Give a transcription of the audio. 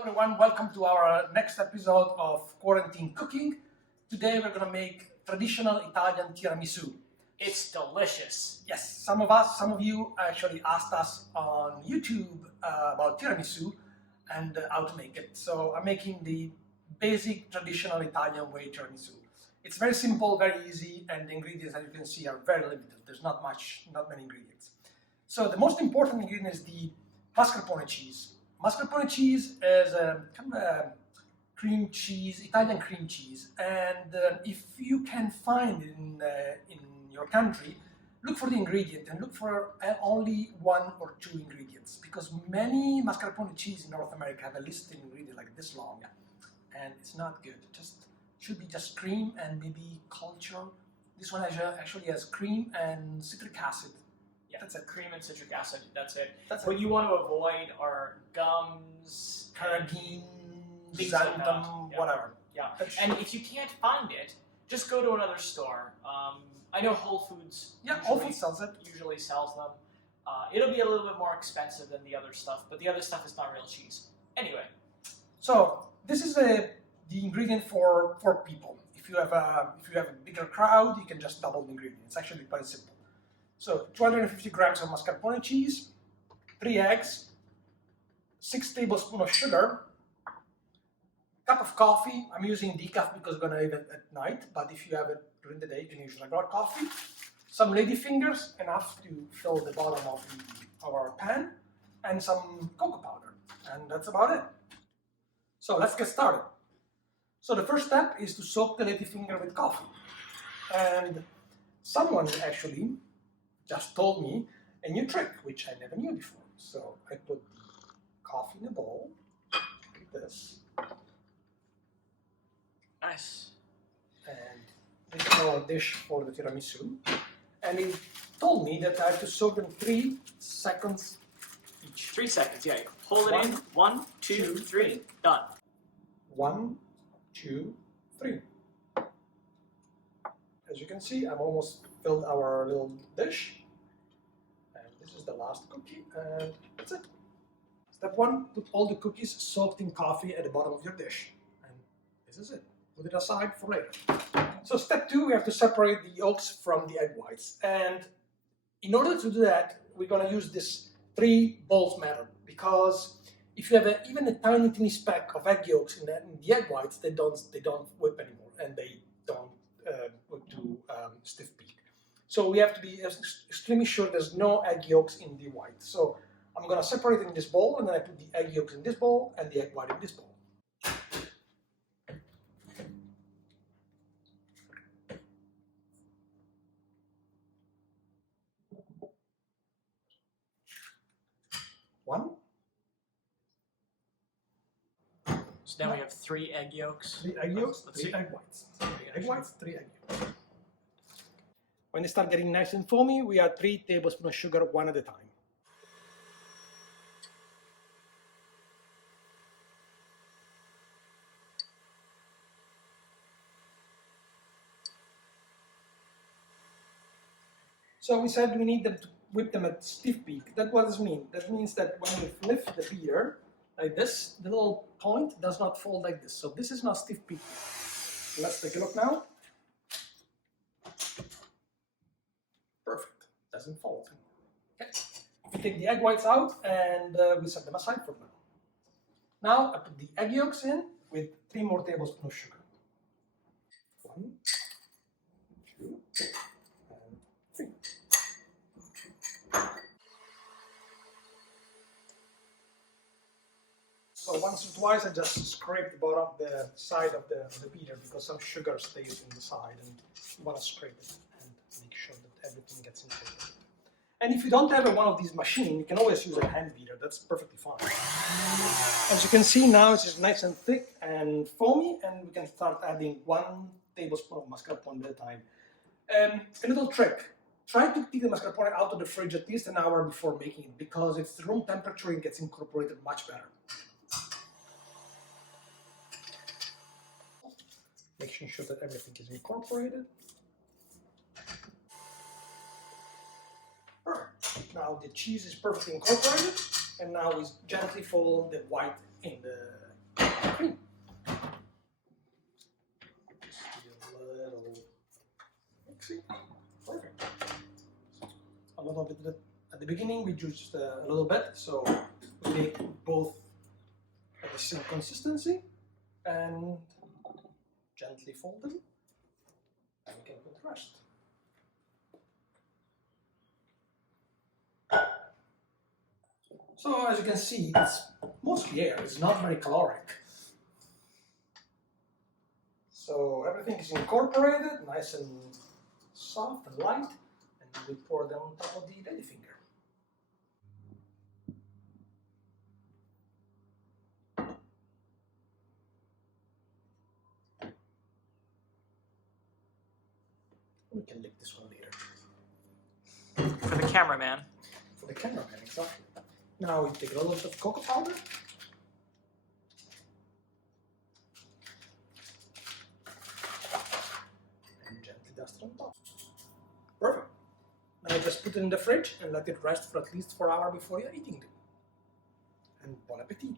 everyone, welcome to our next episode of Quarantine Cooking. Today we're going to make traditional Italian tiramisu. It's delicious. Yes, some of you actually asked us on YouTube about tiramisu and how to make it. So I'm making the basic traditional Italian way tiramisu. It's very simple, very easy, and the ingredients, as you can see, are very limited. There's not many ingredients. So the most important ingredient is the mascarpone cheese. Mascarpone cheese is a kind of a cream cheese, Italian cream cheese, and if you can find it in your country, look for the ingredient and look for only one or two ingredients, because many mascarpone cheese in North America have a listed ingredient like this long, and it's not good. Should be just cream and maybe culture. This one actually has cream and citric acid. Yeah, that's it. Cream and citric acid. That's it. What you want to avoid are gums, carrageen, xanthan, xanthan, whatever. Yeah, and if you can't find it, just go to another store. I know Whole Foods. Whole Foods sells it. Usually sells them. It'll be a little bit more expensive than the other stuff, but the other stuff is not real cheese. Anyway, so this is the ingredient for 4 people. If you have a bigger crowd, you can just double the ingredient. It's actually quite simple. So 250 grams of mascarpone cheese, 3 eggs, 6 tablespoons of sugar, a cup of coffee. I'm using decaf because I'm going to eat it at night, but if you have it during the day, you can use regular coffee. Some ladyfingers, enough to fill the bottom of our pan, and some cocoa powder. And that's about it. So let's get started. So the first step is to soak the ladyfinger with coffee. And someone actually just told me a new trick, which I never knew before. So I put the coffee in a bowl, like this. Nice. And this is our dish for the tiramisu. And he told me that I have to soak them 3 seconds each. 3 seconds, yeah. Hold it in. 1, 2, 3. Done. 1, 2, 3. As you can see, I've almost filled our little dish. And this is the last cookie, and that's it. Step 1, put all the cookies soaked in coffee at the bottom of your dish. And this is it. Put it aside for later. So step 2, we have to separate the yolks from the egg whites. And in order to do that, we're going to use this 3 bowls method, because if you have even a tiny speck of egg yolks in the egg whites, they don't whip anymore, and they don't whip to stiff peak. So we have to be extremely sure there's no egg yolks in the white. So I'm going to separate it in this bowl, and then I put the egg yolks in this bowl and the egg white in this bowl. One. So now we have 3 egg yolks. 3 egg yolks, 3 egg whites. 3 egg whites, 3 egg yolks. When they start getting nice and foamy, we add 3 tablespoons of sugar, one at a time. So we said we need them to whip them at stiff peak. What does it mean? That means that when we lift the beater like this, the little point does not fold like this. So this is not stiff peak. Let's take a look now. Perfect. Doesn't fold. Okay. We take the egg whites out and we set them aside for now. Now I put the egg yolks in with 3 more tablespoons of sugar. 1, 2, and 3. So once or twice I just scrape the side of the beater, because some sugar stays in the side, and you want to scrape it and make sure that everything gets incorporated. And if you don't have one of these machines, you can always use a hand beater. That's perfectly fine. As you can see now, it's just nice and thick and foamy, and we can start adding 1 tablespoon of mascarpone at a time. A little trick. Try to take the mascarpone out of the fridge at least an hour before making it, because it's room temperature, it gets incorporated much better. Making sure that everything is incorporated. Perfect. Now the cheese is perfectly incorporated, and now we gently fold the white in cream. Just do a little mixing. Perfect. A little bit at the beginning, we do just a little bit, so we make both at the same consistency and gently fold them, and we can put the rest. So as you can see, it's mostly air, it's not very caloric. So everything is incorporated, nice and soft and light, and we pour them on top of the ladyfinger. We can lick this one later. For the cameraman. For the cameraman, exactly. Now we take a little bit of cocoa powder. And gently dust it on top. Perfect. Now just put it in the fridge and let it rest for at least 4 hours before you're eating it. And bon appetit.